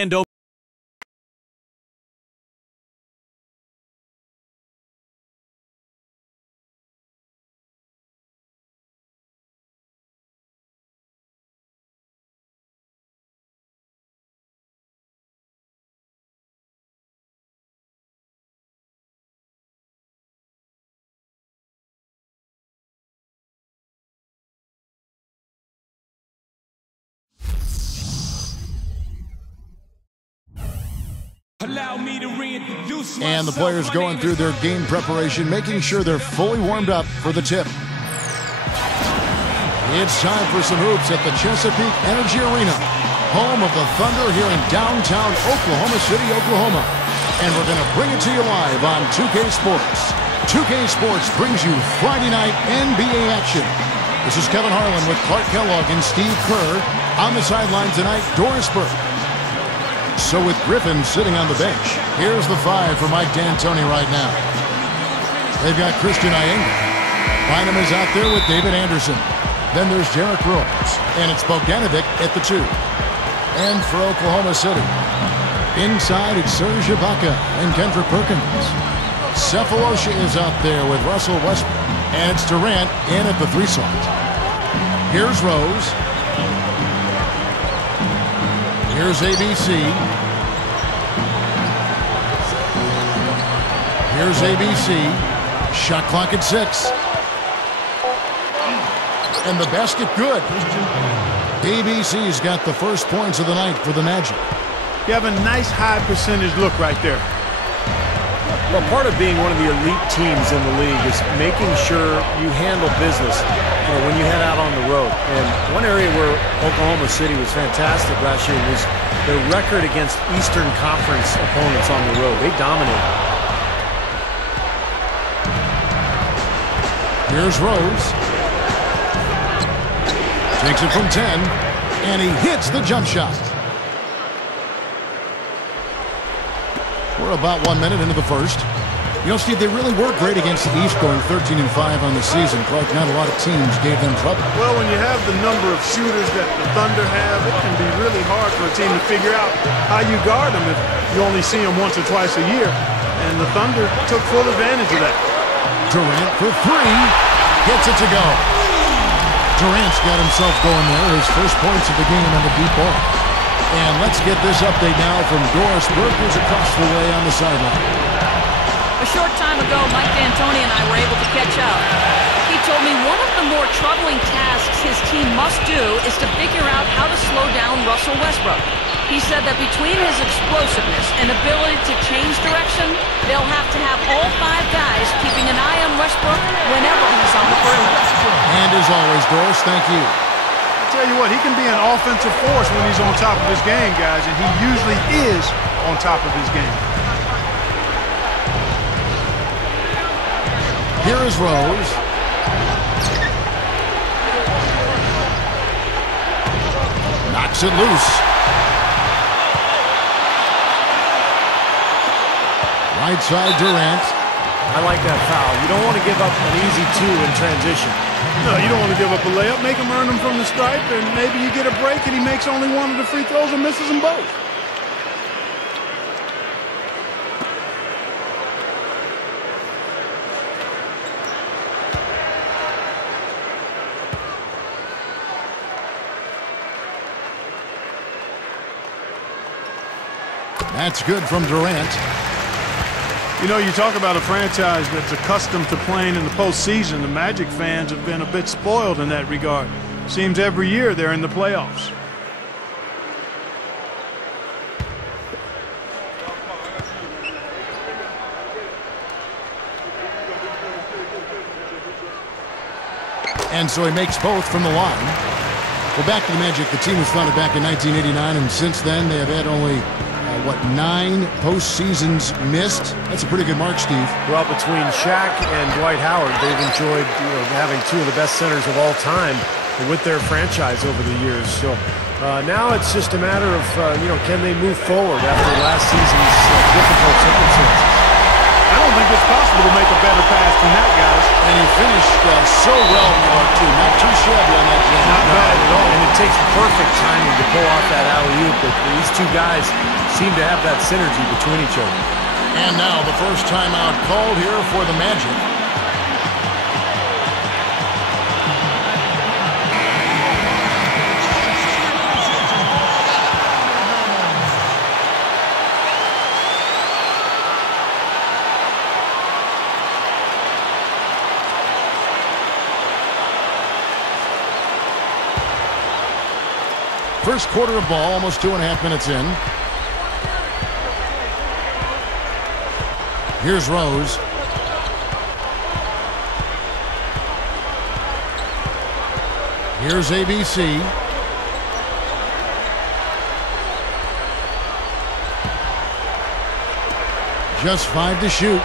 And over. And the players going through their game preparation, making sure they're fully warmed up for the tip. It's time for some hoops at the Chesapeake Energy Arena, home of the Thunder here in downtown Oklahoma City, Oklahoma. And we're going to bring it to you live on 2K Sports. 2K Sports brings you Friday night NBA action. This is Kevin Harlan with Clark Kellogg and Steve Kerr. On the sideline tonight, Doris Burke. So with Griffin sitting on the bench, here's the 5 for Mike D'Antoni right now. They've got Christian Iyengar. Bynum is out there with David Anderson. Then there's Derrick Rose, and it's Bogdanovic at the 2. And for Oklahoma City, inside it's Serge Ibaka and Kendrick Perkins. Cephalosha is out there with Russell Westbrook, and it's Durant in at the 3 slot. Here's Rose. Here's ABC. Here's ABC. Shot clock at 6. And the basket good. ABC's got the first points of the night for the Magic. You have a nice high percentage look right there. Well, part of being one of the elite teams in the league is making sure you handle business when you head out on the road. And one area where Oklahoma City was fantastic last year was their record against Eastern Conference opponents on the road. They dominated. Here's Rose. Takes it from 10, and he hits the jump shot. We're about 1 minute into the first. You know, Steve, they really were great against the East, going 13-5 on the season. Clark, not a lot of teams gave them trouble. Well, when you have the number of shooters that the Thunder have, it can be really hard for a team to figure out how you guard them if you only see them once or twice a year. And the Thunder took full advantage of that. Durant for 3. Gets it to go. Durant's got himself going there. His first points of the game on the deep ball. And let's get this update now from Doris Burke, who's across the way on the sideline. A short time ago, Mike D'Antoni and I were able to catch up. He told me one of the more troubling tasks his team must do is to figure out how to slow down Russell Westbrook. He said that between his explosiveness and ability to change direction, they'll have to have all 5 guys keeping an eye on Westbrook whenever he's on the perimeter. And as always, Doris, thank you. Tell you what, he can be an offensive force when he's on top of his game, guys, and he usually is on top of his game. Here is Rose. Knocks it loose. Right side, Durant. I like that foul. You don't want to give up an easy 2 in transition. No, you don't want to give up a layup. Make him earn them from the stripe, and maybe you get a break and he makes only one of the free throws and misses them both. That's good from Durant. You know, you talk about a franchise that's accustomed to playing in the postseason. The Magic fans have been a bit spoiled in that regard. Seems every year they're in the playoffs. And so he makes both from the line. Well, back to the Magic. The team was founded back in 1989, and since then they have had only 9 postseasons missed? That's a pretty good mark, Steve. Well, between Shaq and Dwight Howard, they've enjoyed having 2 of the best centers of all time with their franchise over the years. So now it's just a matter of, can they move forward after last season's difficult circumstances? I don't think it's possible to make a better pass than that, guys. And he finished so well, too. Not too shabby on that jam. Not bad at all. And it takes perfect timing to pull off that alley-oop, but these two guys seem to have that synergy between each other. And now the first timeout called here for the Magic. First quarter of ball, almost 2.5 minutes in. Here's Rose. Here's ABC. Just 5 to shoot.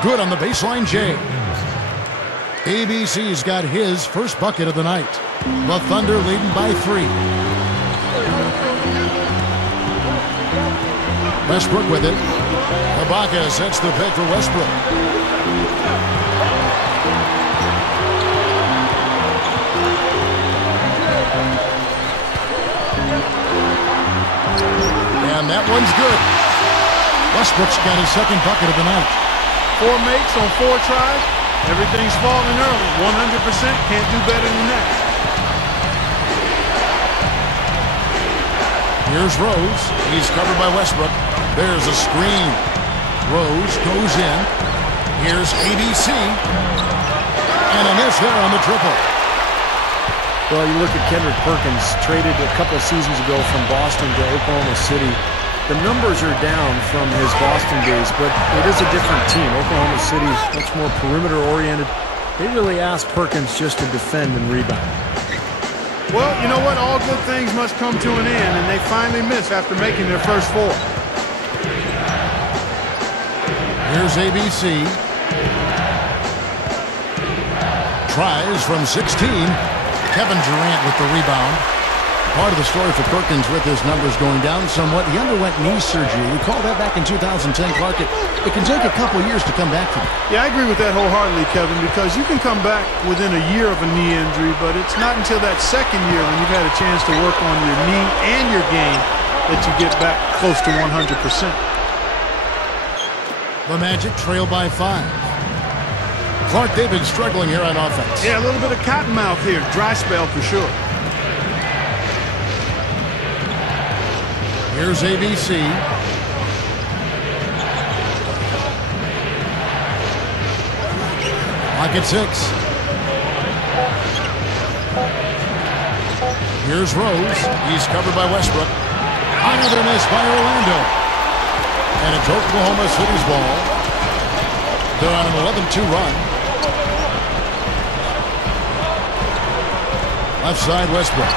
Good on the baseline, Jay. ABC's got his first bucket of the night. The Thunder leading by 3. Westbrook with it. Ibaka sets the pick for Westbrook. And that one's good. Westbrook's got his second bucket of the night. 4 makes on 4 tries. Everything's falling early. 100%. Can't do better than that. Here's Rose. He's covered by Westbrook. There's a screen. Rose goes in. Here's ABC. And a miss there on the triple. Well, you look at Kendrick Perkins, traded a couple of seasons ago from Boston to Oklahoma City. The numbers are down from his Boston days, but it is a different team. Oklahoma City, much more perimeter-oriented. They really ask Perkins just to defend and rebound. Well, you know what? All good things must come to an end, and they finally miss after making their first 4. Here's ABC. Tries from 16. Kevin Durant with the rebound. Part of the story for Perkins with his numbers going down somewhat. He underwent knee surgery. We called that back in 2010, Clark. It can take a couple years to come back from it. Yeah, I agree with that wholeheartedly, Kevin, because you can come back within a year of a knee injury, but it's not until that second year when you've had a chance to work on your knee and your game that you get back close to 100%. The Magic trail by 5. Clark, they've been struggling here on offense. Yeah, a little bit of cottonmouth here. Dry spell for sure. Here's ABC. Pocket 6. Here's Rose. He's covered by Westbrook. Another miss by Orlando. And it's Oklahoma City's ball. They're on an 11-2 run. Left side, Westbrook.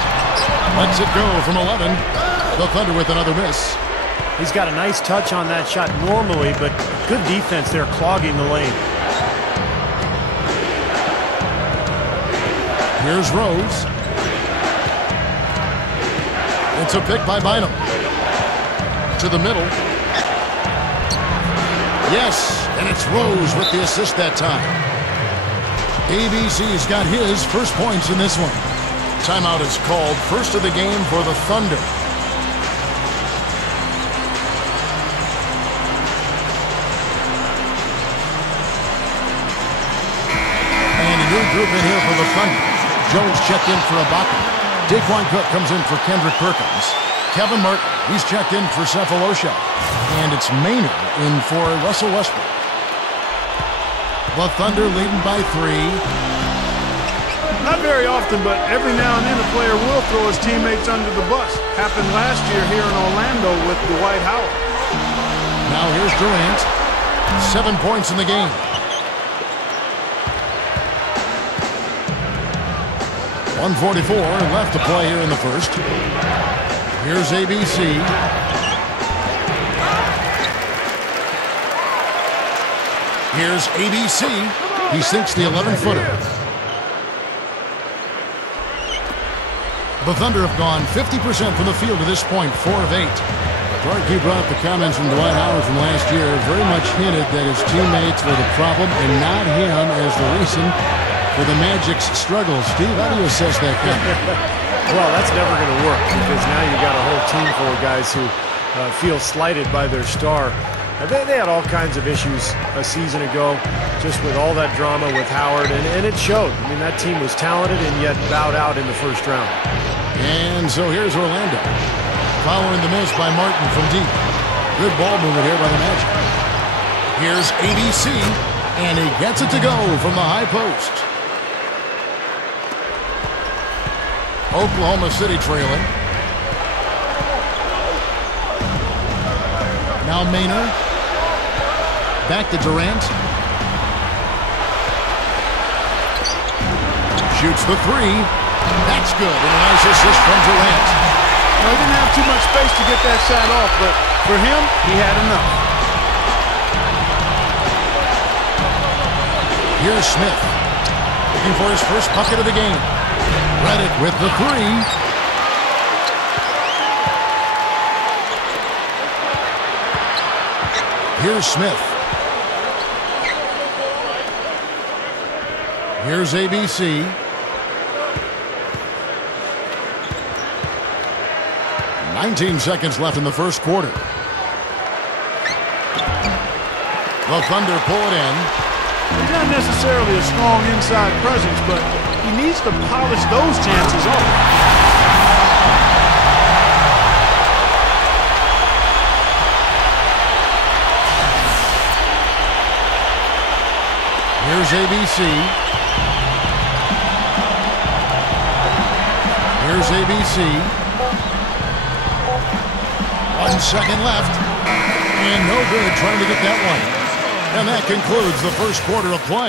Lets it go from 11. The Thunder with another miss. He's got a nice touch on that shot normally, but good defense there clogging the lane. Here's Rose. It's a pick by Bynum. To the middle. Yes, and it's Rose with the assist that time. ABC's got his first points in this one. Timeout is called. First of the game for the Thunder. New group in here for the Thunder. Jones checked in for Ibaka. Daquan Cook comes in for Kendrick Perkins. Kevin Martin, he's checked in for Cephalosha. And it's Maynard in for Russell Westbrook. The Thunder leading by 3. Not very often, but every now and then a player will throw his teammates under the bus. Happened last year here in Orlando with Dwight Howard. Now here's Durant. 7 points in the game. 1:44 left to play here in the first. Here's ABC. Here's ABC. He sinks the 11-footer. The Thunder have gone 50% from the field to this point, 4 of 8. Clark, you brought up the comments from Dwight Howard from last year. Very much hinted that his teammates were the problem and not him as the reason for the Magic's struggles. Steve, how do you assess that comment? Well, that's never going to work because now you've got a whole team full of guys who feel slighted by their star. They had all kinds of issues a season ago, just with all that drama with Howard, and it showed. I mean, that team was talented and yet bowed out in the first round. And so here's Orlando, following the miss by Martin from deep. Good ball movement here by the Magic. Here's ABC, and he gets it to go from the high post. Oklahoma City trailing. Now Maynard. Back to Durant. Shoots the three. That's good. And a nice assist from Durant. Well, he didn't have too much space to get that shot off, but for him, he had enough. Here's Smith. Looking for his first bucket of the game. Reddick with the three. Here's Smith. Here's ABC. "19 seconds left in the first quarter. The Thunder pull it in. He's not necessarily a strong inside presence, but he needs to polish those chances off. Here's ABC. Here's ABC. 1 second left. And no good trying to get that one. And that concludes the first quarter of play.